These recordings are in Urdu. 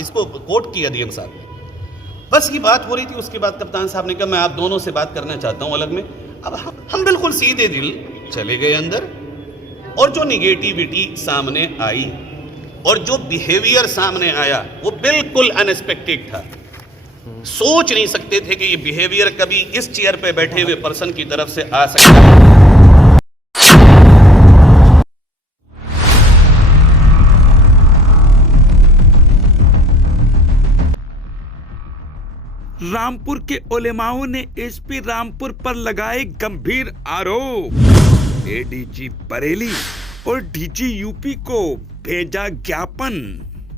اس کو کوٹ کیا ڈی ایم صاحب نے. بس یہ بات ہو رہی تھی. اس کے بعد کپتان صاحب نے کہا میں آپ دونوں سے بات کرنا چاہتا ہوں الگ میں. اب ہم بالکل سیدھے دل چلے گئے اندر, اور جو نگیٹیوٹی سامنے آئی اور جو بیہیویئر سامنے آیا وہ بالکل انیکسپیکٹڈ تھا. سوچ نہیں سکتے تھے کہ یہ بیہیویئر کبھی اس چیئر پہ بیٹھے ہوئے پرسن کی طرف سے آ سکتا ہے. رامپور کے علماؤں نے ایس پی رامپور پر لگائے گمبھیر آروپ. اے ڈی جی بریلی اور ڈی جی یو پی کو بھیجا جاپن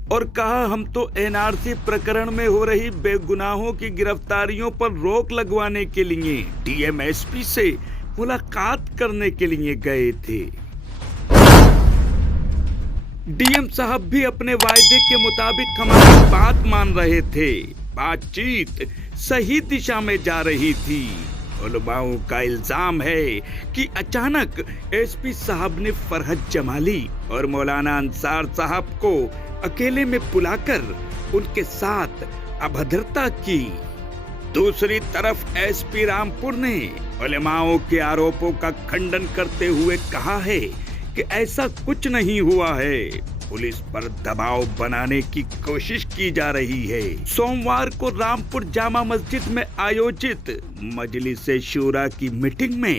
اور کہا ہم تو این آر سی پرکرن میں ہو رہی بے گناہوں کی گرفتاریوں پر روک لگوانے کے لیے ڈی ایم ایس پی سے ملاقات کرنے کے لیے گئے تھے. ڈی ایم صاحب بھی اپنے وعدے کے مطابق ہماری بات مان رہے تھے. بات چیت صحیح دشا میں جا رہی تھی. علماؤں کا الزام ہے کہ اچانک ایس پی صاحب نے فرحت جمالی اور مولانا انصار صاحب کو اکیلے میں بلا کر ان کے ساتھ ابھدرتا کی. دوسری طرف ایس پی رامپور نے علماؤں کے آروپوں کا کھنڈن کرتے ہوئے کہا ہے کہ ایسا کچھ نہیں ہوا ہے. پولیس پر دباؤ بنانے کی کوشش کی جا رہی ہے. سوموار کو رامپور جامع مسجد میں آیوجت مجلس شورا کی میٹنگ میں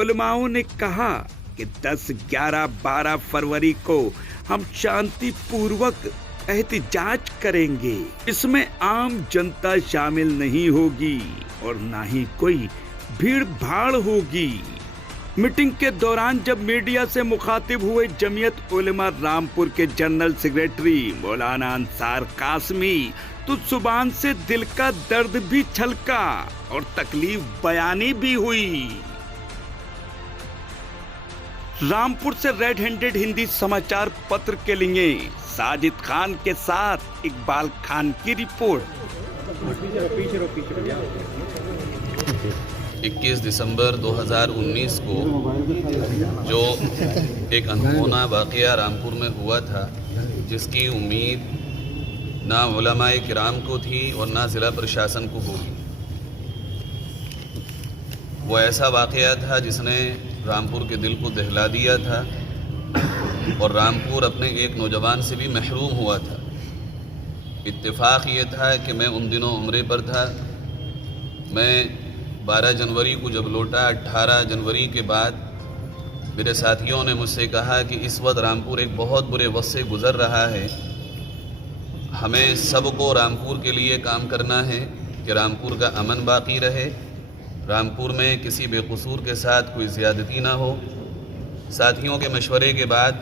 علماؤں نے کہا کہ 10, 11, 12 فروری کو ہم شانتی پوروک احتجاج کریں گے. اس میں عام جنتا شامل نہیں ہوگی اور نہ ہی کوئی بھیڑ بھاڑ ہوگی. میٹنگ کے دوران جب میڈیا سے مخاطب ہوئے جمعیت علماء رامپور کے جنرل سیکریٹری مولانا انصار قاسمی تو زبان سے دل کا درد بھی چھلکا اور تکلیف بیانی بھی ہوئی. رامپور سے ریڈ ہینڈڈ ہندی سماچار پتر کے لیے ساجد خان کے ساتھ اقبال خان کی رپورٹ. 21 دسمبر 2019 کو جو ایک انہونا واقعہ رامپور میں ہوا تھا, جس کی امید نہ علماء کرام کو تھی اور نہ ضلع پرشاسن کو ہوگی, وہ ایسا واقعہ تھا جس نے رامپور کے دل کو دہلا دیا تھا اور رامپور اپنے ایک نوجوان سے بھی محروم ہوا تھا. اتفاق یہ تھا کہ میں ان دنوں عمرے پر تھا. میں 12 جنوری کو جب لوٹا, 18 جنوری کے بعد میرے ساتھیوں نے مجھ سے کہا کہ اس وقت رامپور ایک بہت برے وقت سے گزر رہا ہے. ہمیں سب کو رامپور کے لیے کام کرنا ہے کہ رامپور کا امن باقی رہے, رامپور میں کسی بے قصور کے ساتھ کوئی زیادتی نہ ہو. ساتھیوں کے مشورے کے بعد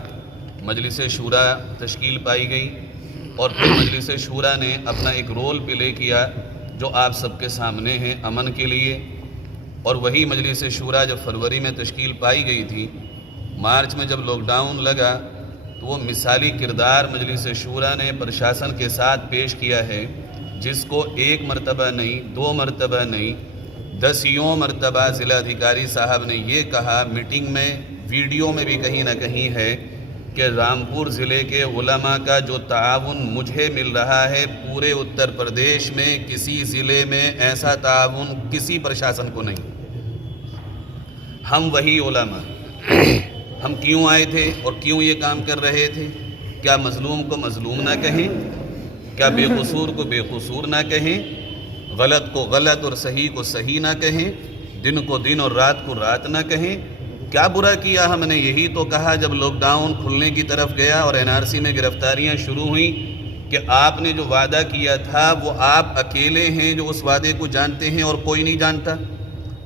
مجلس شورا تشکیل پائی گئی اور پھر مجلس شورا نے اپنا ایک رول پلے کیا جو آپ سب کے سامنے ہیں امن کے لیے. اور وہی مجلس شورا جب فروری میں تشکیل پائی گئی تھی, مارچ میں جب لاک ڈاؤن لگا تو وہ مثالی کردار مجلس شورا نے پرشاسن کے ساتھ پیش کیا ہے, جس کو 1 مرتبہ نہیں, 2 مرتبہ نہیں, 10 مرتبہ ضلع ادھیکاری صاحب نے یہ کہا میٹنگ میں, ویڈیو میں بھی کہیں نہ کہیں ہے کہ رامپور ضلع کے علماء کا جو تعاون مجھے مل رہا ہے پورے اتر پردیش میں کسی ضلع میں ایسا تعاون کسی پرشاسن کو نہیں. ہم وہی علماء, ہم کیوں آئے تھے اور کیوں یہ کام کر رہے تھے؟ کیا مظلوم کو مظلوم نہ کہیں, کیا بے قصور کو بے قصور نہ کہیں, غلط کو غلط اور صحیح کو صحیح نہ کہیں, دن کو دن اور رات کو رات نہ کہیں؟ کیا برا کیا ہم نے؟ یہی تو کہا جب لاک ڈاؤن کھلنے کی طرف گیا اور این آر سی میں گرفتاریاں شروع ہوئیں کہ آپ نے جو وعدہ کیا تھا وہ آپ اکیلے ہیں جو اس وعدے کو جانتے ہیں اور کوئی نہیں جانتا.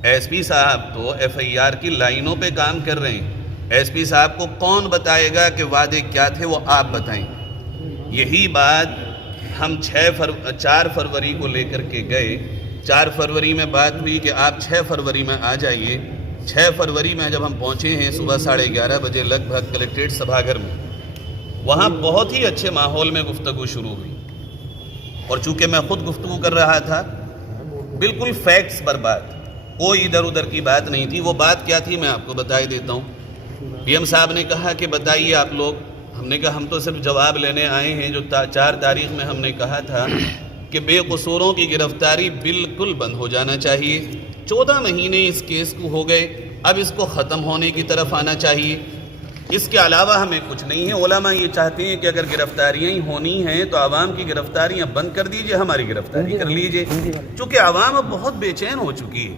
ایس پی صاحب تو ایف آئی آر کی لائنوں پہ کام کر رہے ہیں. ایس پی صاحب کو کون بتائے گا کہ وعدے کیا تھے؟ وہ آپ بتائیں. یہی بات ہم 4 فروری کو لے کر کے گئے. 4 فروری میں بات ہوئی کہ آپ 6 فروری میں آ جائیے. 6 فروری میں جب ہم پہنچے ہیں صبح 11:30 بجے لگ بھگ کلکٹریٹ سبھا گھر میں, وہاں بہت ہی اچھے ماحول میں گفتگو شروع ہوئی. اور چونکہ میں خود گفتگو کر رہا تھا, بالکل فیکٹس پر بات, کوئی ادھر ادھر کی بات نہیں تھی. وہ بات کیا تھی میں آپ کو بتائی دیتا ہوں. پی ایم صاحب نے کہا کہ بتائیے آپ لوگ ہم نے کہا ہم تو صرف جواب لینے آئے ہیں. جو 4 تاریخ میں ہم نے کہا تھا کہ بے قصوروں کی گرفتاری بالکل بند ہو جانا چاہیے. 14 مہینے اس کیس کو ہو گئے, اب اس کو ختم ہونے کی طرف آنا چاہیے. اس کے علاوہ ہمیں کچھ نہیں ہے. علماء یہ چاہتے ہیں کہ اگر گرفتاریاں ہی ہونی ہیں تو عوام کی گرفتاریاں بند کر دیجئے, ہماری گرفتاری کر لیجئے, چونکہ عوام اب بہت بے چین ہو چکی ہے.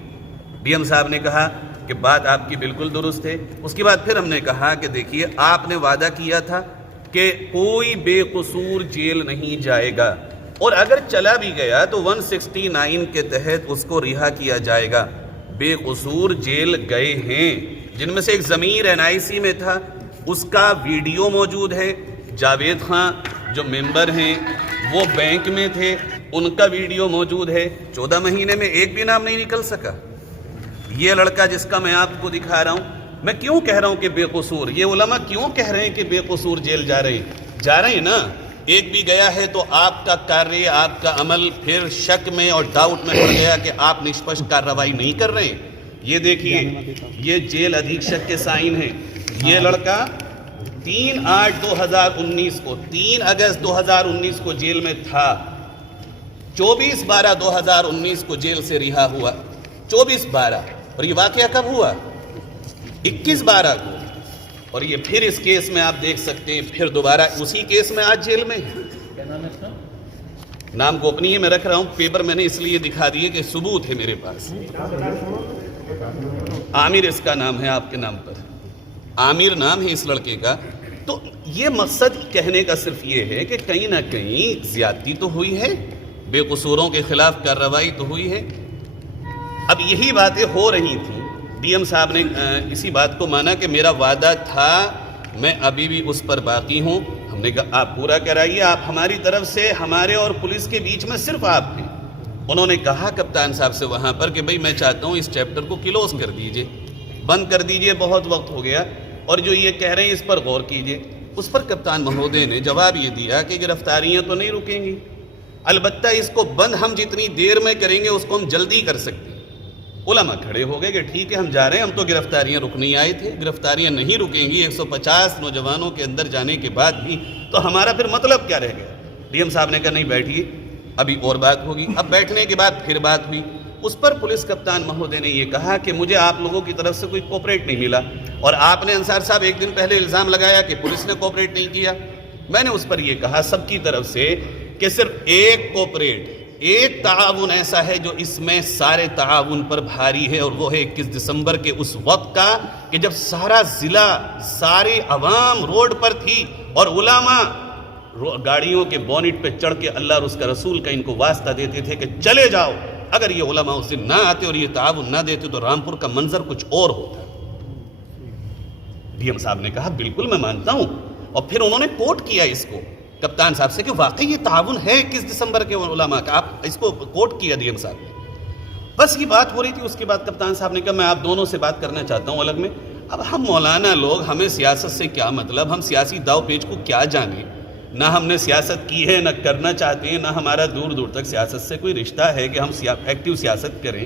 ڈی ایم صاحب نے کہا کہ بات آپ کی بالکل درست ہے. اس کے بعد پھر ہم نے کہا کہ دیکھیے آپ نے وعدہ کیا تھا کہ کوئی بے قصور جیل نہیں جائے گا, اور اگر چلا بھی گیا تو 169 کے تحت اس کو رہا کیا جائے گا. بے قصور جیل گئے ہیں, جن میں سے ایک ضمیر NIC میں تھا, اس کا ویڈیو موجود ہے. جاوید خان جو ممبر ہیں وہ بینک میں تھے, ان کا ویڈیو موجود ہے. 14 مہینے میں ایک بھی نام نہیں نکل سکا. یہ لڑکا جس کا میں آپ کو دکھا رہا ہوں, میں کیوں کہہ رہا ہوں کہ بے قصور, یہ علماء کیوں کہہ رہے ہیں کہ بے قصور جیل جا رہے ہیں؟ جا رہے ہیں نا. ایک بھی گیا ہے تو آپ کا کاریہ, آپ کا عمل پھر شک میں اور ڈاؤٹ میں پڑ گیا کہ آپ نشپش کارروائی نہیں کر رہے ہیں. یہ دیکھیے, یہ جیل ادھیکشک کے سائن ہیں. یہ لڑکا 3/8/2019 کو, 3 اگست 2019 کو جیل میں تھا. 24/12/2019 کو جیل سے رہا ہوا. 24/12, اور یہ واقعہ کب ہوا؟ 21/12 کو. اور یہ پھر اس کیس میں آپ دیکھ سکتے ہیں پھر دوبارہ اسی کیس میں آج جیل میں ہے. نام کو اپنی میں رکھ رہا ہوں, پیپر میں نے اس لیے دکھا دیے کہ ثبوت ہے میرے پاس. عامر اس کا نام ہے, آپ کے نام پر عامر نام ہے اس لڑکے کا. تو یہ مقصد کہنے کا صرف یہ ہے کہ کہیں نہ کہیں زیادتی تو ہوئی ہے, بے قصوروں کے خلاف کارروائی تو ہوئی ہے. اب یہی باتیں ہو رہی تھیں. ڈی ایم صاحب نے اسی بات کو مانا کہ میرا وعدہ تھا, میں ابھی بھی اس پر باقی ہوں. ہم نے کہا آپ پورا کرائیے, آپ ہماری طرف سے, ہمارے اور پولیس کے بیچ میں صرف آپ ہیں. انہوں نے کہا کپتان صاحب سے وہاں پر کہ بھئی میں چاہتا ہوں اس چیپٹر کو کلوز کر دیجئے, بند کر دیجئے, بہت وقت ہو گیا, اور جو یہ کہہ رہے ہیں اس پر غور کیجئے. اس پر کپتان مہودے نے جواب یہ دیا کہ گرفتاریاں تو نہیں رکیں گی, البتہ اس کو بند ہم جتنی دیر میں کریں گے اس کو ہم جلدی کر سکتے ہیں. علماء کھڑے ہو گئے کہ ٹھیک ہے ہم جا رہے ہیں, ہم تو گرفتاریاں رکنے آئے تھے, گرفتاریاں نہیں رکیں گی. 150 نوجوانوں کے اندر جانے کے بعد بھی تو ہمارا پھر مطلب کیا رہ گیا؟ ڈی ایم صاحب نے کہا نہیں بیٹھیے, ابھی اور بات ہوگی. اب بیٹھنے کے بعد پھر بات ہوئی. اس پر پولیس کپتان مہودے نے یہ کہا کہ مجھے آپ لوگوں کی طرف سے کوئی کوپریٹ نہیں ملا, اور آپ نے انصار صاحب ایک دن پہلے الزام لگایا کہ پولیس نے کوپریٹ نہیں کیا. میں نے اس پر یہ کہا سب کی طرف سے کہ صرف ایک کوپریٹ, ایک تعاون ایسا ہے جو اس میں سارے تعاون پر بھاری ہے, اور وہ ہے 21 دسمبر کے اس وقت کا کہ جب سارا ضلع, سارے عوام روڈ پر تھی اور علماء گاڑیوں کے بونٹ پہ چڑھ کے اللہ اور اس کا رسول کا ان کو واسطہ دیتے تھے کہ چلے جاؤ. اگر یہ علماء اس دن نہ آتے اور یہ تعاون نہ دیتے تو رامپور کا منظر کچھ اور ہوتا. ڈی ایم صاحب نے کہا بالکل میں مانتا ہوں, اور پھر انہوں نے کوٹ کیا اس کو کپتان صاحب سے کہ واقعی یہ تعاون ہے 21 دسمبر کے علماء کا, آپ اس کو کوٹ کیا ڈی ایم صاحب نے. بس یہ بات ہو رہی تھی. اس کے بعد کپتان صاحب نے کہا میں آپ دونوں سے بات کرنا چاہتا ہوں الگ میں. اب ہم مولانا لوگ, ہمیں سیاست سے کیا مطلب, ہم سیاسی داؤ پیچ کو کیا جانیں, نہ ہم نے سیاست کی ہے, نہ کرنا چاہتے ہیں, نہ ہمارا دور دور تک سیاست سے کوئی رشتہ ہے کہ ہم ایکٹیو سیاست کریں.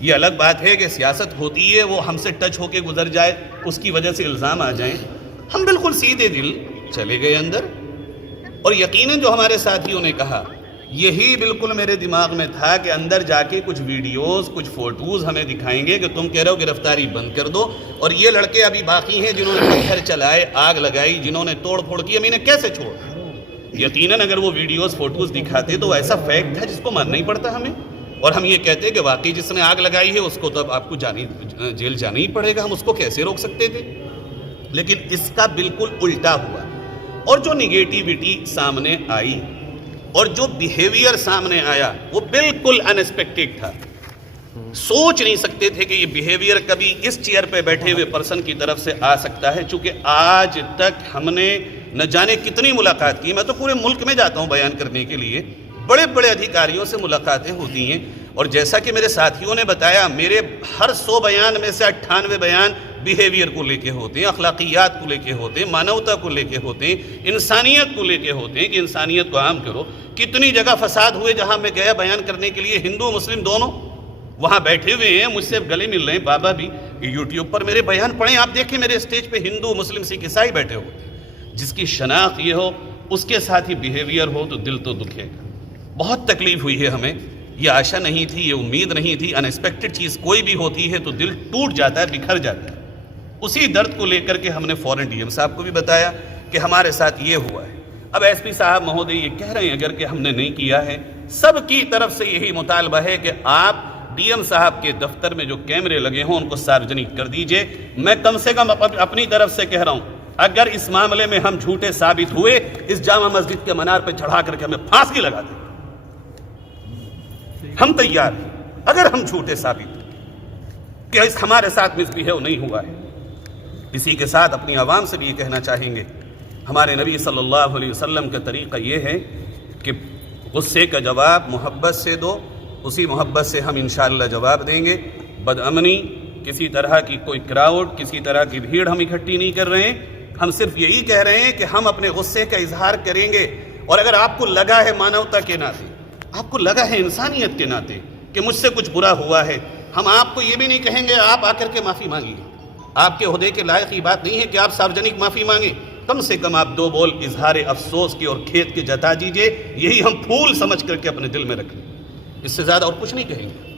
یہ الگ بات ہے کہ سیاست ہوتی ہے وہ ہم سے ٹچ ہو کے گزر جائے, اس کی وجہ سے الزام آ جائیں. ہم بالکل سیدھے دل چلے گئے اندر, اور یقیناً جو ہمارے ساتھیوں نے کہا یہی بالکل میرے دماغ میں تھا کہ اندر جا کے کچھ ویڈیوز, کچھ فوٹوز ہمیں دکھائیں گے کہ تم کہہ رہے ہو گرفتاری بند کر دو, اور یہ لڑکے ابھی باقی ہیں جنہوں نے پتھر چلائے, آگ لگائی, جنہوں نے توڑ پھوڑ کی, ہم انہیں کیسے چھوڑ. یقیناً اگر وہ ویڈیوز فوٹوز دکھاتے تو ایسا فیکٹ تھا جس کو ماننا ہی پڑتا ہمیں, اور ہم یہ کہتے کہ واقعی جس نے آگ لگائی ہے اس کو تو اب آپ کو جیل جانا ہی پڑے گا, ہم اس کو کیسے روک سکتے تھے. لیکن اس کا بالکل الٹا ہوا, اور جو نگیٹیوٹی سامنے آئی اور جو بیہیویئر سامنے آیا وہ بالکل انیکسپیکٹڈ تھا. سوچ نہیں سکتے تھے کہ یہ بیہیویئر کبھی اس چیئر پہ بیٹھے ہوئے پرسن کی طرف سے آ سکتا ہے, چونکہ آج تک ہم نے نہ جانے کتنی ملاقات کی. میں تو پورے ملک میں جاتا ہوں بیان کرنے کے لیے, بڑے بڑے ادھیکاریوں سے ملاقاتیں ہوتی ہیں, اور جیسا کہ میرے ساتھیوں نے بتایا میرے ہر 100 بیان میں سے 98 بیان بیہیویئر کو لے کے ہوتے ہیں, اخلاقیات کو لے کے ہوتے ہیں, مانوتا کو لے کے ہوتے ہیں, انسانیت کو لے کے ہوتے ہیں کہ انسانیت کو عام کرو. کتنی جگہ فساد ہوئے جہاں میں گیا بیان کرنے کے لیے, ہندو مسلم دونوں وہاں بیٹھے ہوئے ہیں, مجھ سے گلے مل رہے ہیں, بابا بھی یوٹیوب پر میرے بیان پڑھیں, آپ دیکھیں میرے اسٹیج پہ ہندو مسلم سکھ عیسائی بیٹھے ہوتے ہیں. جس کی شناخت یہ ہو اس کے ساتھ ہی بیہیویئر ہو تو دل تو دکھے گا. بہت تکلیف ہوئی ہے ہمیں, یہ آشا نہیں تھی, یہ امید نہیں تھی. ان ایکسپیکٹڈ چیز کوئی بھی ہوتی ہے تو دل ٹوٹ جاتا ہے, بکھر جاتا ہے. اسی درد کو لے کر کے ہم نے فوراً ڈی ایم صاحب کو بھی بتایا کہ ہمارے ساتھ یہ ہوا ہے. اب ایس پی صاحب مہودے یہ کہہ رہے ہیں اگر کہ ہم نے نہیں کیا ہے, سب کی طرف سے یہی مطالبہ ہے کہ آپ ڈی ایم صاحب کے دفتر میں جو کیمرے لگے ہوں ان کو سارجنک کر دیجئے. میں کم سے کم اپنی طرف سے کہہ رہا ہوں, اگر اس معاملے میں ہم جھوٹے ثابت ہوئے, اس جامع مسجد کے منار پہ چڑھا کر کے ہمیں پھانسی لگا دیں, ہم تیار ہیں. اگر ہم جھوٹے ثابت کہ ہمارے ساتھ مس بہیو نہیں ہوا ہے. اسی کے ساتھ اپنی عوام سے بھی یہ کہنا چاہیں گے, ہمارے نبی صلی اللہ علیہ وسلم کا طریقہ یہ ہے کہ غصے کا جواب محبت سے دو, اسی محبت سے ہم انشاءاللہ جواب دیں گے. بدامنی, کسی طرح کی کوئی کراؤڈ, کسی طرح کی بھیڑ ہم اکٹھی نہیں کر رہے ہیں. ہم صرف یہی کہہ رہے ہیں کہ ہم اپنے غصے کا اظہار کریں گے, اور اگر آپ کو لگا ہے مانوتا کے ناطے, آپ کو لگا ہے انسانیت کے ناطے کہ مجھ سے کچھ برا ہوا ہے, ہم آپ کو یہ بھی نہیں کہیں گے آپ آ کر کے معافی مانگیے. آپ کے عہدے کے لائق یہ بات نہیں ہے کہ آپ سارجنک معافی مانگیں. کم سے کم آپ 2 بول اظہار افسوس کی اور کھیت کے جتا دیجئے, یہی ہم پھول سمجھ کر کے اپنے دل میں رکھیں. اس سے زیادہ اور کچھ نہیں کہیں گے.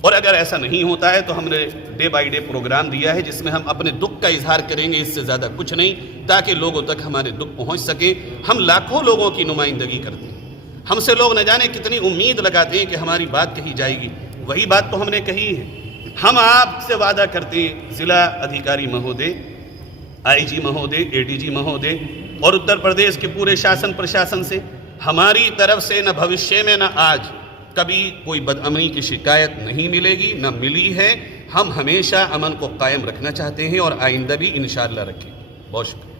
اور اگر ایسا نہیں ہوتا ہے تو ہم نے ڈے بائی ڈے پروگرام دیا ہے جس میں ہم اپنے دکھ کا اظہار کریں گے, اس سے زیادہ کچھ نہیں, تاکہ لوگوں تک ہمارے دکھ پہنچ سکیں. ہم لاکھوں لوگوں کی نمائندگی کرتے ہیں, ہم سے لوگ نہ جانے کتنی امید لگاتے ہیں کہ ہماری بات کہی جائے گی. وہی بات تو ہم نے کہی ہے. ہم آپ سے وعدہ کرتے ہیں, ضلع ادھیکاری مہودے, آئی جی مہودے, اے ڈی جی مہودے اور اتر پردیش کے پورے شاسن پرشاسن سے, ہماری طرف سے نہ بھوشیہ میں نہ آج کبھی کوئی بدامنی کی شکایت نہیں ملے گی, نہ ملی ہے. ہم ہمیشہ امن کو قائم رکھنا چاہتے ہیں اور آئندہ بھی انشاءاللہ رکھیں. بہت شکریہ.